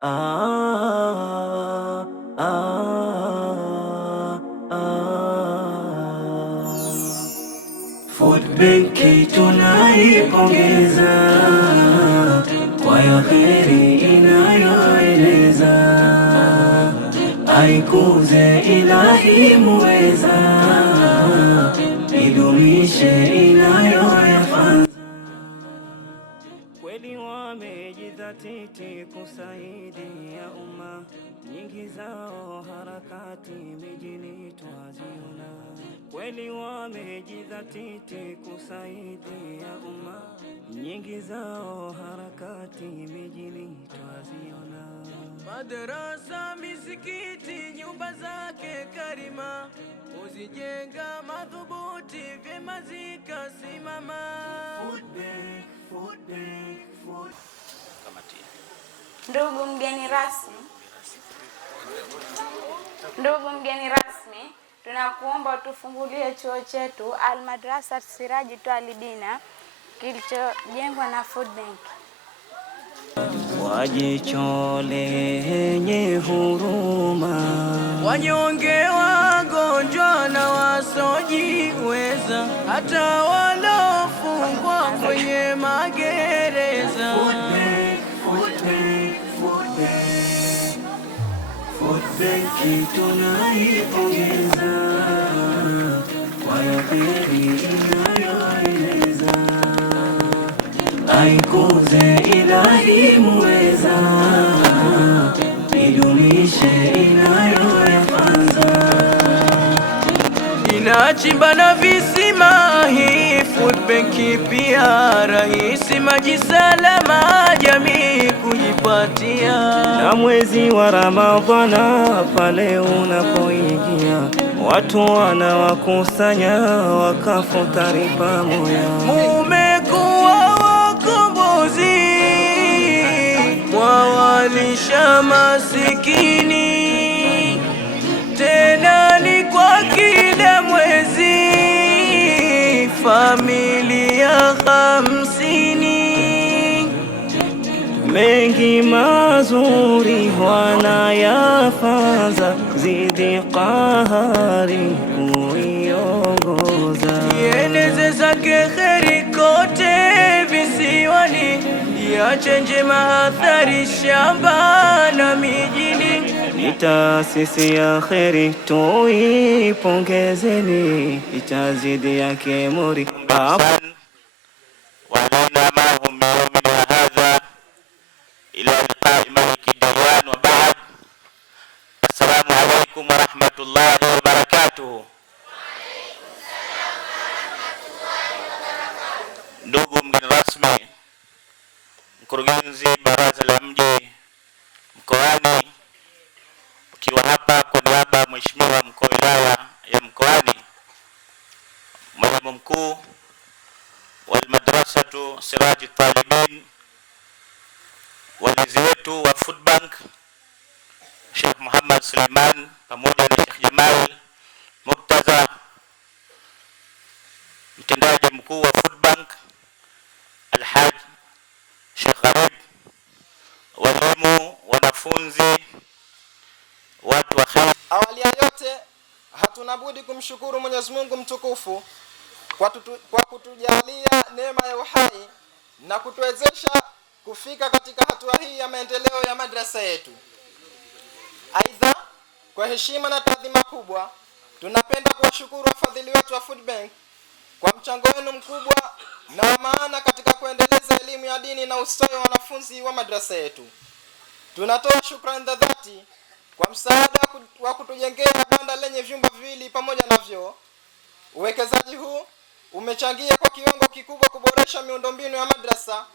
Ah, Foodbank tunaipongeza kwa yaheri inayoeleza, aikuze Ilahi muweza, idumishe inayoyafanza. Kweli wamejidhatiti kusaidia umma, nyingi zao harakati mijini twaziona. Kweli wamejidhatiti kusaidia umma, nyingi zao harakati mijini twaziona. Madrasa, misikiti, nyumba zake karima, uzijenga madhubuti, vyema zikasimama. Ndugu mgeni rasmi, tunakuomba utufungulie chuo chetu Al-Madrasa Siraji Twalibina kilichojengwa na Foodbank. Wajicho lenye huruma, wanyonge, wagonjwa na wasojiweza, hata walofungwa kwenye magereza. Foodbank tunaipongeza kwa yaheri inayoeleza, aikuze Ilahi muweza, idumishe inayoyafanza. Inachimba na visima hii Foodbank, pia rahisi maji salama jamii kujipatia. Na mwezi wa Ramadhana pale unapoingia, watu wanawakusanya wakafutari pamoja. Mumekuwa wakombozi, mwawalisha masikini, tena ni kwa kila mwezi familia 50. Mengi mazuri wanayafanza, zidi qahari kuiongoza. Ieneze zake kheri kote visiwani, iache njema athari shamba na mijini. Ni taasisi ya kheri tuipongezeni, itazidi yake muri وعلينا معهم من يومنا هذا إلى لقاء ملك الديوان وبعد. السلام عليكم ورحمة الله وبركاته. Ndugu mgeni rasmi, mkurugenzi baraza la mji mkoani, ukiwa hapa kwa niaba ya Mheshimiwa mkuu wa wilaya ya Mkoani, mwalimu mkuu wa Madrasatu Siraji Talibin, walezi wetu wa Foodbank Sheikh Muhammad Suleiman pamoja na Sheikh Jamal Murtaza, mtendaji mkuu wa Foodbank Alhaj Sheikh Gharib, walimu, wanafunzi, watu wa khair. Awali ya yote hatuna budi kumshukuru Mwenyezi Mungu mtukufu kwa kutujalia neema ya uhai na kutuwezesha kufika katika hatua hii ya maendeleo ya madrasa yetu. Aidha, kwa heshima na taadhima kubwa, tunapenda kuwashukuru wafadhili wetu wa Foodbank kwa mchango wenu mkubwa na wa maana katika kuendeleza elimu ya dini na ustawi wa wanafunzi wa madrasa yetu. Tunatoa shukrani za dhati kwa msaada wa kutujengea banda lenye vyumba viwili pamoja na vyoo. Uwekezaji huu umechangia kwa kiwango kikubwa kuboresha miundombinu ya madrasa,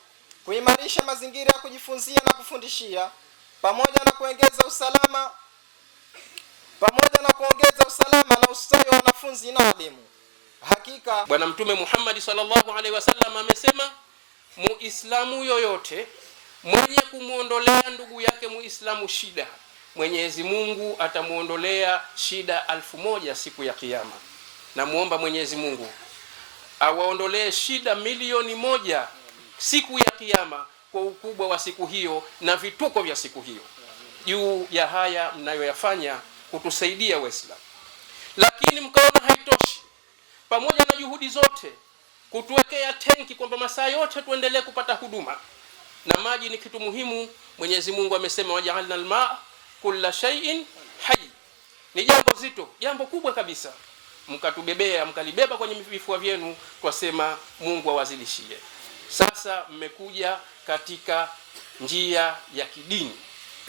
kuimarisha mazingira ya kujifunzia na kufundishia, pamoja na kuongeza usalama na ustawi wa wanafunzi na walimu. Hakika Bwana Mtume Muhammad sallallahu alaihi wasallam amesema, Muislamu yoyote mwenye kumuondolea ndugu yake Muislamu shida, Mwenyezi Mungu atamuondolea shida 1000 siku ya Kiyama. Na muomba Mwenyezi Mungu awaondolee shida 1,000,000 siku ya Kiyama kwa ukubwa wa siku hiyo na vituko vya siku hiyo, juu ya haya mnayoyafanya kutusaidia Waislamu. Lakini mkaona haitoshi, pamoja na juhudi zote kutuwekea tenki kwamba masaa yote tuendelee kupata huduma, na maji ni kitu muhimu. Mwenyezi Mungu amesema waja'alna al-maa kulla shay'in hayy. Ni jambo zito, jambo kubwa kabisa, mkatubebea, mkalibeba kwenye vifua vyenu, twasema Mungu awazilishie. Sasa mmekuja katika njia ya kidini.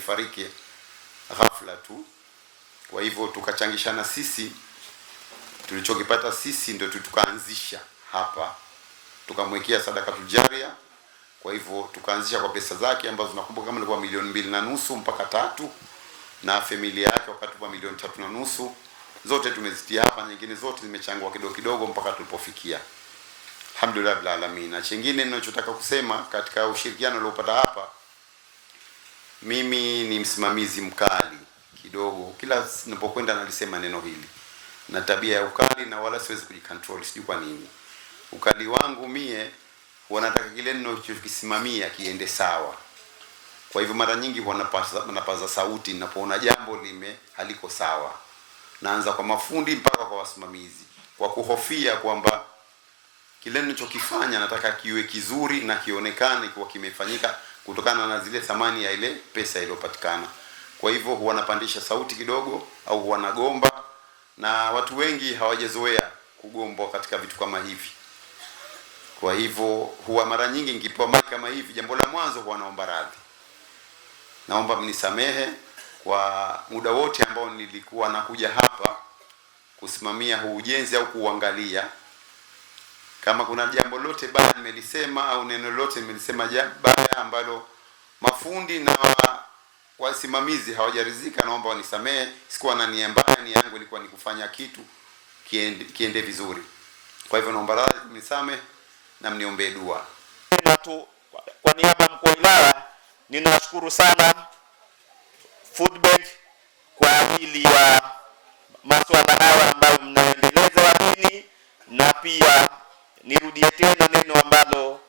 Fariki ghafla tu, kwa hivyo tukachangishana sisi, tulichokipata sisi ndio tukaanzisha hapa, tukamwekea sadaka tujaria. Kwa hivyo tukaanzisha kwa pesa zake ambazo nakumbuka kama ilikuwa 2.5 mpaka 3, na familia yake wakatupa 3.5. Zote tumezitia hapa, nyingine zote zimechangwa kidogo kidogo mpaka tulipofikia. Alhamdulillah bil alamin. Na chingine ninachotaka kusema katika ushirikiano uliopata hapa, mimi ni msimamizi mkali kidogo, kila ninapokwenda nalisema neno hili, na tabia ya ukali, na wala siwezi kujicontrol, sijui kwa nini. Ukali wangu mie wanataka kile ninachokisimamia kiende sawa. Kwa hivyo mara nyingi napaza sauti ninapoona jambo haliko sawa. Naanza kwa mafundi mpaka kwa wasimamizi, kwa kuhofia kwamba kile ninachokifanya nataka kiwe kizuri na kionekane kwa kimefanyika kutokana na zile thamani ya ile pesa iliyopatikana. Kwa hivyo huwa napandisha sauti kidogo au huwa nagomba, na watu wengi hawajazoea kugombwa katika vitu kama hivi. Kwa hivyo huwa mara nyingi nikipewa mic kama hivi, jambo la mwanzo huwa naomba radhi. Naomba mnisamehe kwa muda wote ambao nilikuwa nakuja hapa kusimamia huu ujenzi au kuangalia. Kama kuna jambo lote baya nimelisema au neno lote nimelisema baya ambalo mafundi na wasimamizi hawajaridhika, naomba wanisamehe. Sikuwa na nia mbaya, nia yangu ilikuwa ni kufanya kitu kiende vizuri. Kwa hivyo naomba radhi, mnisamehe na mniombe dua. Kwa niaba mkuu wa wilaya ninashukuru sana Food Bank kwa ajili ya masuala haya ambayo mnaendeleza wadini, na pia nirudie tena neno ambalo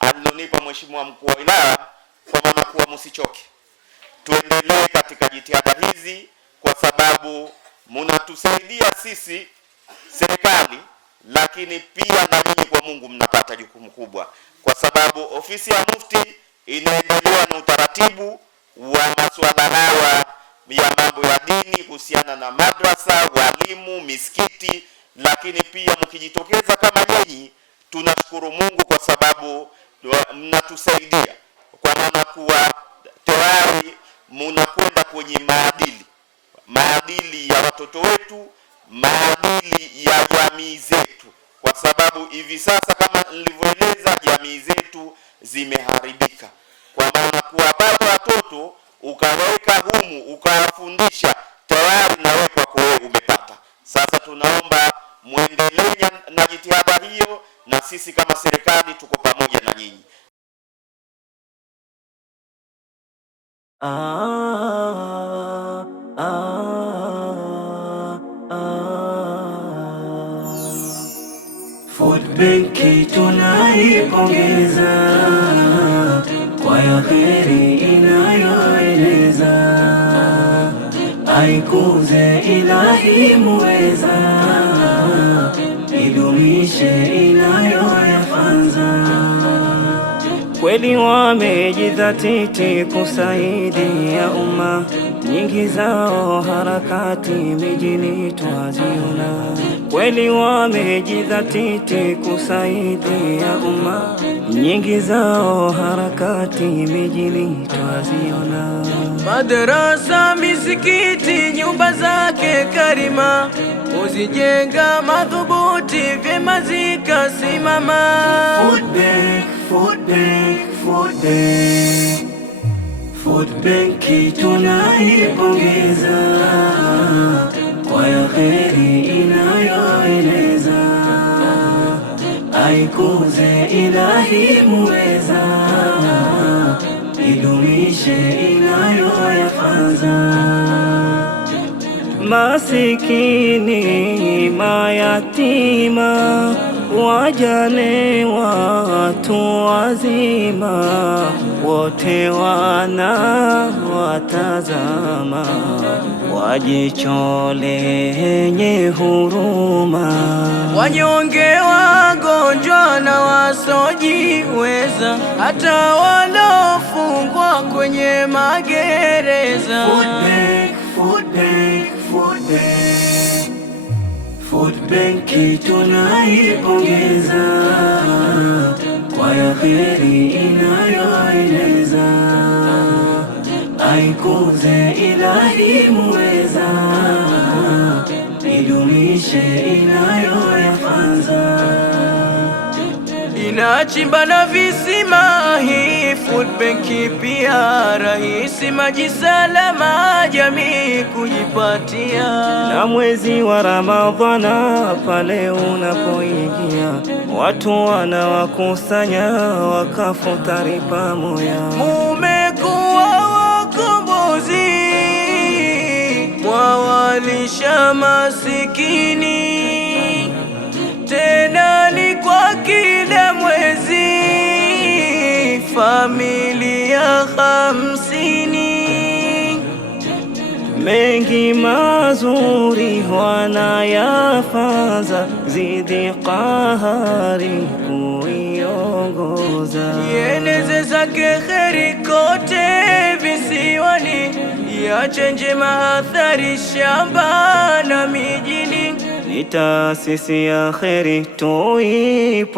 alilonipa mheshimiwa mkuu wa wilaya, kwa maana kuwa msichoke. Tuendelee katika jitihada hizi, kwa sababu mnatusaidia sisi serikali, lakini pia na nyinyi kwa Mungu mnapata jukumu kubwa, kwa sababu ofisi ya mufti inaendelea na utaratibu wa masuala haya ya mambo ya dini kuhusiana na madrasa, walimu, misikiti. Lakini pia mkijitokeza kama nyinyi, tunashukuru Mungu kwa sababu mnatusaidia, kwa maana kuwa tayari mnakwenda kwenye maadili ya watoto wetu, maadili ya jamii zetu, kwa sababu hivi sasa kama nilivyoeleza, jamii zetu zimeharibika, kwa maana kuwa bado watoto ukaweka humu ukawafundisha, tayari na wewe kwako umepata. Sasa tunaomba muendelee na jitihada hiyo, na sisi kama serikali tuko pamoja na nyinyi. Food Bank tunaipongeza kwa ya kheri inayoeleza, aikuze Ilahi muweza, idumishe inayoyafanza. Kweli wamejidhatiti kusaidia umma, nyingi zao harakati mijini twaziona. Kweli wamejidhatiti kusaidia umma, nyingi zao harakati mijini twaziona. Madrasa, misikiti, nyumba zake karima, uzijenga madhubuti, vyema zikasimama. Food Bank, Food Bank, Food Bank, Food Bank tunaipongeza kwa ya kheri inayoeleza, aikuze Ilahi muweza, idumishe inayoyafanza. Masikini, mayatima, wajane, watu wazima, wote wanawatazama, wajicho lenye huruma, wanyonge, wagonjwa na wasojiweza, hata walofungwa kwenye magereza. Food bank, food bank, food bank. Food bank tunaipongeza kwa ya kheri inayoeleza, aikuze Ilahi muweza, idumishe inayoyafanza, inachimba na visima. Hii food bank pia rahisi, maji salama jamii kujipatia. Na mwezi wa Ramadhana pale unapoingia, watu wanawakusanya wakafutari pamoja. Mumekuwa wakombozi, mwawalisha masikini, tena ni kwa kila mwezi, familia 50. Mengi mazuri wanayafanza, zidi qahari kuiongoza. Ieneze zake kheri kote visiwani, iache njema athari shamba na mijini. Ni taasisi ya kheri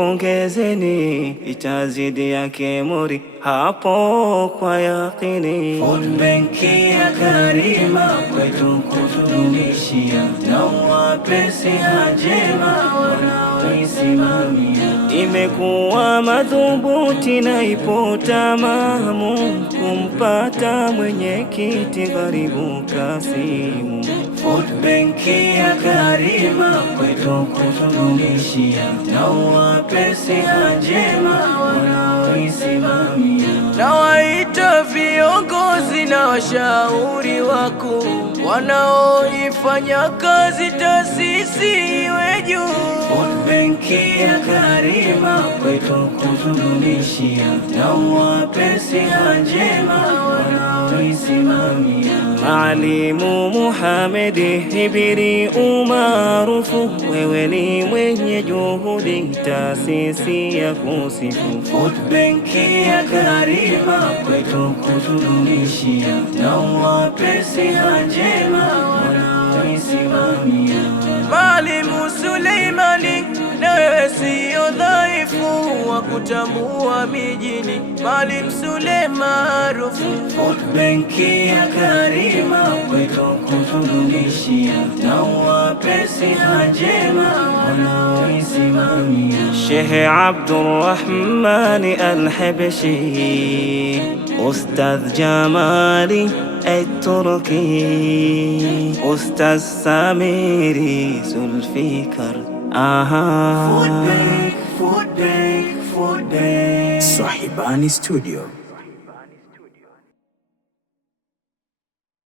tuipongezeni, itazidi yake muri hapo kwa yakini. Food bank ya Karima kwetu kutudumishia, na uwape siha njema wanaoisimamia. Imekuwa madhubuti na ipo tamamu kumpata mwenyekiti Gharibu Kasimu. Food bank ya Karima kwetu kutudumishia, na uwape siha njema wanaoisimamia. Na waita viongozi na washauri wakuu, wanaoifanya kazi taasisi iwe juu. Food bank ya Karima kwetu kutudumishia, na uwape siha njema wanaoisimamia. Maalimu Muhamedi Hibiri umaarufu, wewe ni mwenye juhudi, taasisi ya kusifu. Food bank ya Karima kwetu kutudumishia, na uwape siha njema wanaoisimamia. Mwalimu Suleimani, na wewe sio dhaifu wa kutambua mijini, Mwalimu Sule maarufu. Food bank ya Karima kwetu kutudumishia, na uwape siha njema wanaoisimamia. Sheikh Abdurrahmani Al-Habashi, Ustadh Jamali التركي، أستاذ سامري ذوالفقار. Food bank, food bank, food bank. Sahibani Studio.